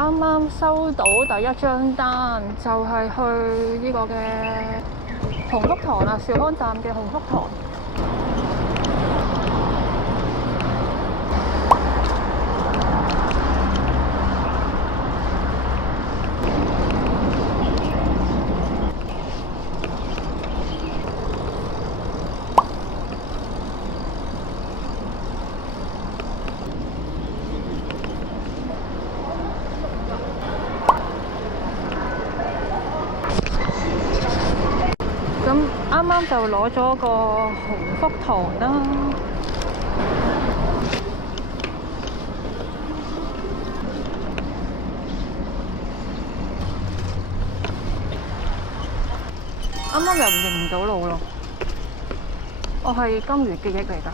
啱啱收到第一張單，就係去呢個嘅鴻福堂啦，兆康站嘅鴻福堂。咁啱啱就攞咗個鴻福堂啦。啱啱又認唔到路咯，我係金魚記憶嚟㗎。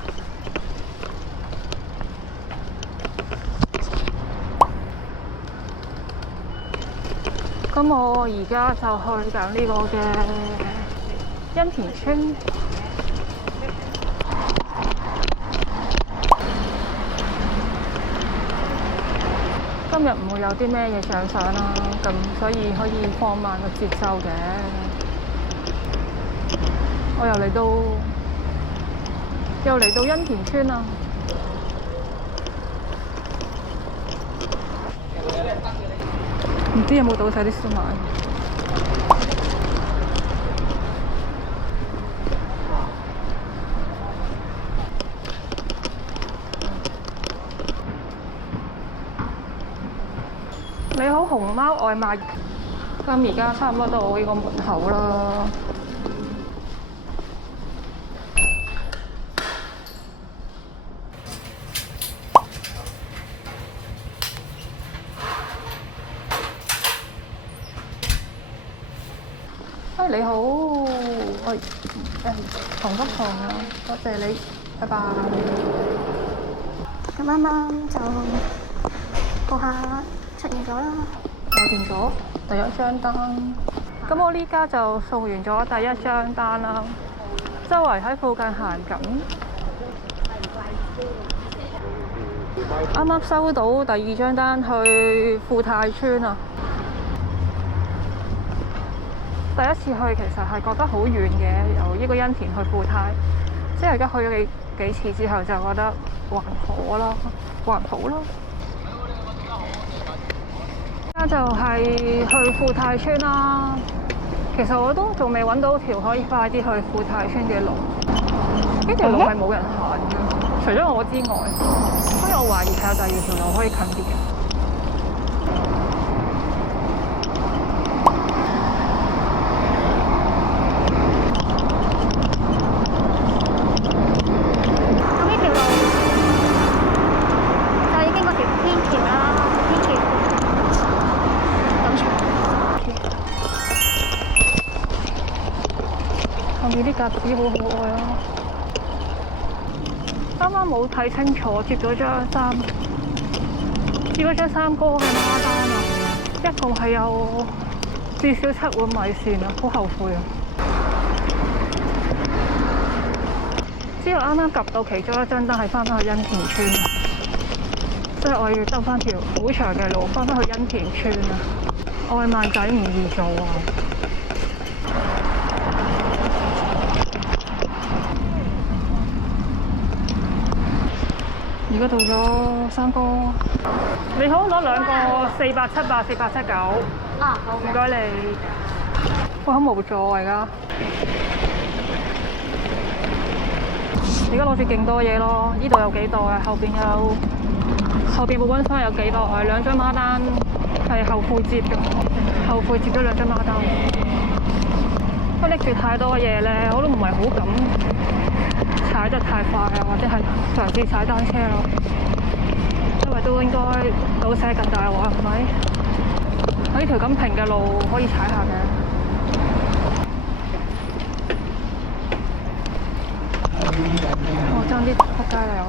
咁我而家就去緊呢個嘅欣田村。今日唔會有啲咩嘢上相啦，咁所以可以放慢個節奏嘅。我又嚟到欣田村啦。唔知有冇倒晒啲燒賣？你好，熊貓外賣。咁而家差唔多到我呢個門口啦。你好，喂，鴻福堂啊，多謝你，拜拜。咁啱啱就個客出現咗啦，搞掂咗第一張單。咁我呢家就送完咗第一張單啦，周圍喺附近行緊。啱啱收到第二張單去富泰村啊。第一次去其實係覺得好遠嘅，由呢個欣田去富泰，即係而家去咗幾次之後就覺得還可啦，還好啦。而家就係去富泰村啦。其實我都仲未揾到條可以快啲去富泰村嘅路，呢條路係冇人行嘅，除咗我之外，所以我懷疑係有第二條路可以近啲嘅。啲格子好可愛啊！啱啱冇睇清楚，接咗張三哥嘅孖單啊！一共係有至少7碗米線啊，好後悔啊！之後啱啱夾到其中一張單係翻返去欣田村，所以我要兜翻條好長嘅路翻返去欣田村啊！外賣仔唔易做啊！而家到咗三哥，你好，攞2個48784879。啊，好，唔該你。我好無助啊！而家攞住勁多嘢咯，呢度有幾袋啊，後邊冇溫翻有幾袋，2張孖單係後悔接嘅，後悔接咗2張孖單。因為拎住太多嘢咧，我都唔係好敢踩得太快啊，或者係嘗試踩單車咯，因為都應該倒瀉近大鑊，係咪？喺呢條咁平嘅路可以踩下嘅。我爭啲仆街啦！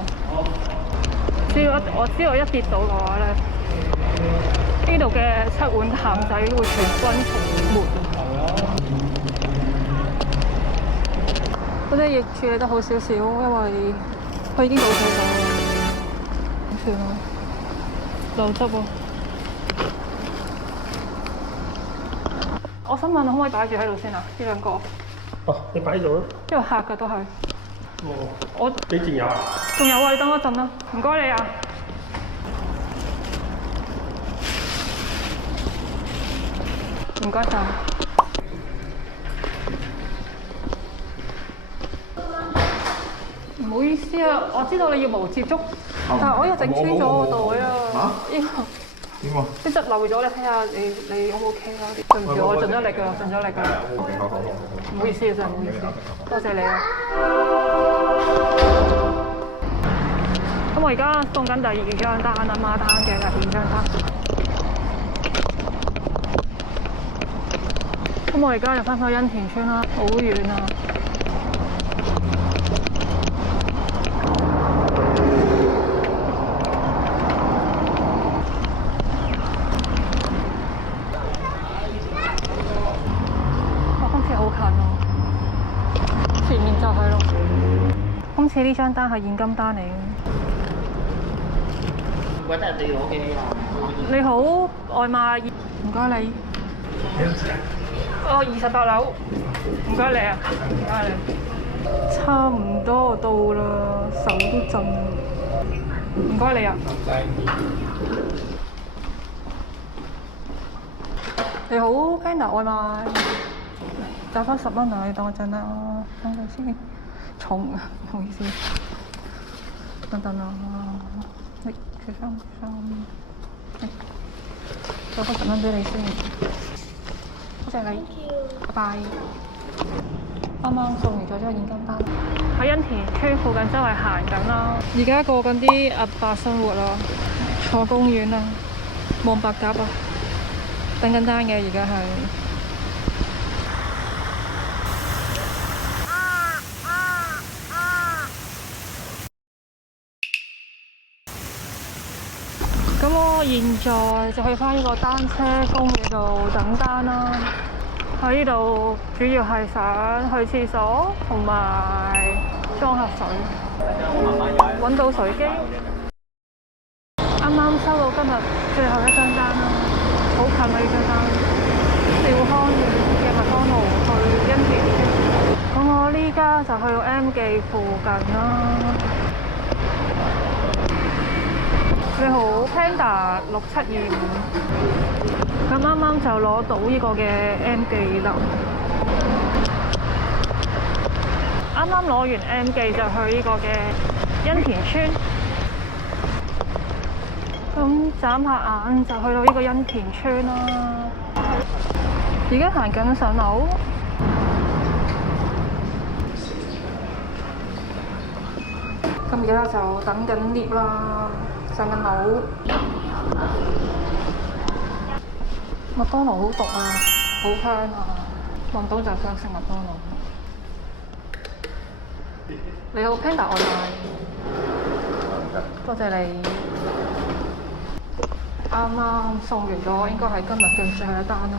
我知道一跌倒嘅話咧，呢度嘅7碗鹹仔會全軍覆沒。嗰啲亦處理得好少少，因為佢已經倒瀉咗啦。點算啊？流汁喎！我想問可唔可以擺住喺度先啊？呢兩個，哦，你擺喺度啦。因為客嘅都係。哦。我你仲有啊？仲有啊！你等我一陣啦，唔該你啊。唔該晒。唔好意思啊，我知道你要無接觸，但係我一整穿咗個袋啊。呢個點啊？即係漏咗，你睇下你 O 唔 OK 啦？對唔住，我盡咗力㗎，盡咗力㗎。好。唔好意思啊，真係唔好意思，多謝你啊。咁我而家送緊第二張單啊，孖單嘅第二張單。咁我而家又翻返去欣田村啦，好遠啊！我今次好近啊，前面就係咯。今次呢張單係現金單嚟嘅。唔該得你攞嘅啊！你好，外賣，唔該你。28樓，唔該你啊，唔該你。差唔多到啦，手都震。唔該你啊。你好 ，Panda 外賣，找翻10蚊啊！你等我陣啦，等陣先。重啊，唔好意思。等等啊，佢收，找翻10蚊俾你先。多謝你，拜拜。啱啱送完咗張現金單，喺欣田村附近周圍行緊啦。而家過緊啲阿伯生活啦，坐公園啦，望白鴿啊，等緊單嘅而家係。咁我現在就去返呢個單車公寓度等單啦。喺呢度主要係想去廁所同埋裝下水，揾到水機。啱啱收到今日最後一張單啦，好近啊！呢張單，兆康苑嘅麥當勞去欣田村。咁我呢家就去到 M 記附近啦。你好 ，Panda 6725。咁啱啱就攞到呢個嘅 M 記啦。啱啱攞完 M 記就去呢個嘅欣田村。咁眨下眼就去到呢個欣田村啦。而家行緊上樓。咁而家就等緊 lift 啦，上緊樓。麥當勞好毒啊，好香啊，聞到就想食麥當勞。你好 ，Panda 外賣，多謝你。啱啱送完咗，應該係今日嘅最後一單啦。